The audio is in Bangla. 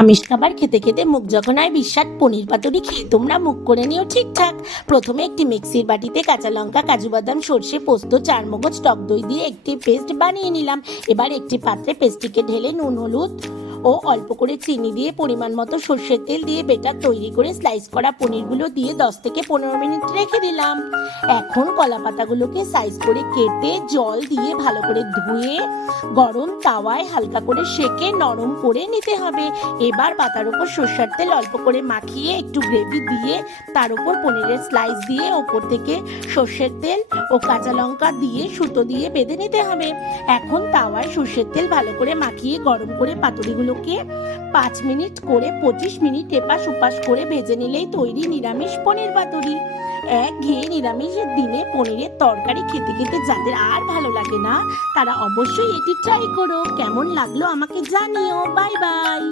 আমিষ খাবার খেতে খেতে মুখ যখন হয় বিস্বাদ, পনির পাতুরি খেয়ে তোমরা মুখ করে নিও ঠিকঠাক। প্রথমে একটি মিক্সির বাটিতে কাঁচা লঙ্কা, কাজু বাদাম, সর্ষে, পোস্ত, চারমগজ, টক দই দিয়ে একটি পেস্ট বানিয়ে নিলাম। এবার একটি পাত্রে পেস্টটিকে ঢেলে নুন, হলুদ ও অল্প করে চিনি দিয়ে পরিমাণ মতো সর্ষের তেল দিয়ে বেটার তৈরি করে স্লাইস করা পনিরগুলো দিয়ে 10 থেকে 15 মিনিট রেখে দিলাম। এখন কলা পাতাগুলোকে সাইজ করে কেটে জল দিয়ে ভালো করে ধুয়ে গরম তাওয়ায় হালকা করে সেকে নরম করে নিতে হবে। এবার পাতার উপর সর্ষের তেল অল্প করে মাখিয়ে একটু গ্রেভি দিয়ে তার উপর পনিরের স্লাইস দিয়ে ওপর থেকে সর্ষের তেল ও কাঁচা লঙ্কা দিয়ে সুতো দিয়ে বেঁধে নিতে হবে। এখন তাওয়ায় সর্ষের তেল ভালো করে মাখিয়ে গরম করে পাতুরিগুলোকে 5 মিনিট করে 25 মিনিট এপাশ ওপাশ করে ভেজে নিলেই তৈরি নিরামিষ পনির পাতুরি। একঘেয়ে নিরামিষের দিনে পনিরের তরকারি খেতে খেতে যাদের আর ভালো লাগে না, তারা অবশ্যই এটি ট্রাই করো। কেমন লাগলো আমাকে জানিও। Bye bye.